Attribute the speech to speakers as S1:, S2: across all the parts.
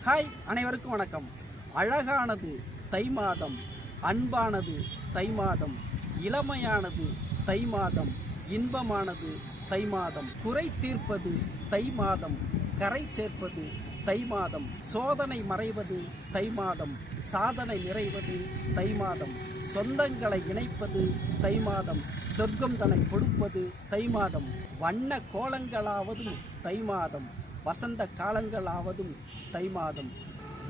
S1: Hi அனைவருக்கும் வணக்கம் அழகானது தை மாதம் அன்பானது தை மாதம் இளமையானது தை மாதம் இன்பமானது தை மாதம் குறை தீர்ப்பது தை மாதம் கரை சேர்ப்பது தை மாதம் சோதனை மறைவது தை மாதம் சாதனை நிறைவது தை மாதம் சொந்தங்களை இணைப்பது தை மாதம் சொர்க்கம் தனை கொடுப்பது தை மாதம் வண்ண கோலங்களாவது தை மாதம் வசந்த காலங்களாவதும் தை மாதம்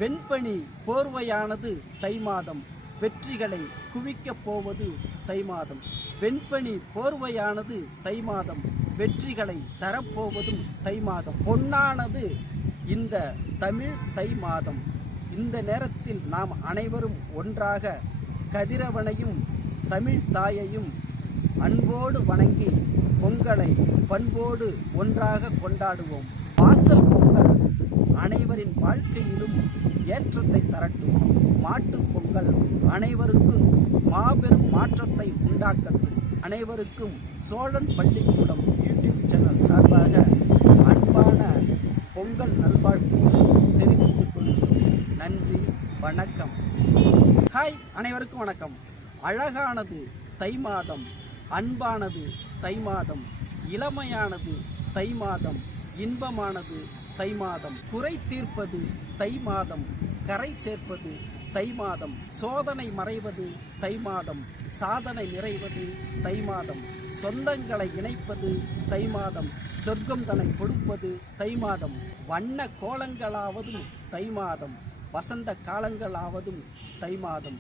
S1: வெண்பனி போர்வையானது தை மாதம் வெற்றிகளை குவிக்கப் போவது தை மாதம் வெண்பனி போர்வையானது தை மாதம் வெற்றிகளை தரப்போவதும் தை மாதம் பொன்னானது இந்த தமிழ் தை மாதம் இந்த நேரத்தில் நாம் அனைவரும் ஒன்றாக கதிரவனையும் தமிழ் தாயையும் அன்போடு வணங்கி பொங்கலை பண்போடு ஒன்றாக கொண்டாடுவோம். வாசல் பொங்கல் அனைவரின் வாழ்க்கையிலும் ஏற்றத்தை தரட்டும். மாட்டு பொங்கல் அனைவருக்கும் மாபெரும் மாற்றத்தை உண்டாக்கட்டும். அனைவருக்கும் சோழன் பள்ளிக்கூடம் யூடியூப் சேனல் சார்பாக அன்பான பொங்கல் நல்வாழ்த்துக்களை தெரிவித்துக் கொள்கிறோம் நன்றி வணக்கம். ஹாய் அனைவருக்கும் வணக்கம். அழகானது தை மாதம் அன்பானது தை மாதம் இளமையானது தை மாதம் இன்பமானது தை மாதம் குறை தீர்ப்பது தை மாதம் கரை சேர்ப்பது தை மாதம் சோதனை மறைவது தை மாதம் சாதனை நிறைவது தை மாதம் சொந்தங்களை இணைப்பது தை மாதம் சொர்க்கம் தனை கொடுப்பது தை மாதம் வண்ண கோலங்களாவதும் தை மாதம் வசந்த காலங்களாவதும் தை மாதம்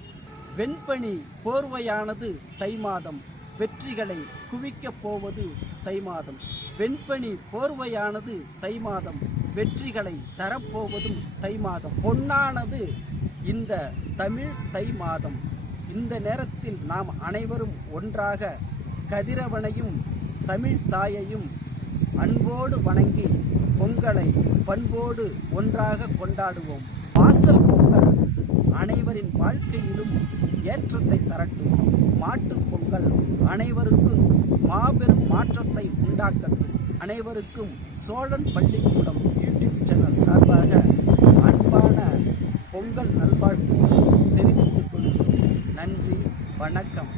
S1: வெண்பனி போர்வையானது தை மாதம் வெற்றிகளை குவிக்கப் போவது தை மாதம் வெண்பனி போர்வையானது தை மாதம் வெற்றிகளை தரப்போவதும் தை மாதம் பொன்னானது இந்த தமிழ் தை மாதம் இந்த நேரத்தில் நாம் அனைவரும் ஒன்றாக கதிரவனையும் தமிழ் தாயையும் அன்போடு வணங்கி பொங்கலை பண்போடு ஒன்றாக கொண்டாடுவோம். வாசல் பொங்கல் அனைவரின் வாழ்க்கையிலும் ஏற்றத்தை தரட்டும் மாட்டுப் பொங்கல் அனைவருக்கும் மாபெரும் மாற்றத்தை உண்டாக்கட்டும். அனைவருக்கும் சோழன் பள்ளிக்கூடம் யூடியூப் சேனல் சார்பாக அன்பான பொங்கல் நல்வாழ்த்துக்களை தெரிவித்துக் கொள்கிறோம். நன்றி வணக்கம்.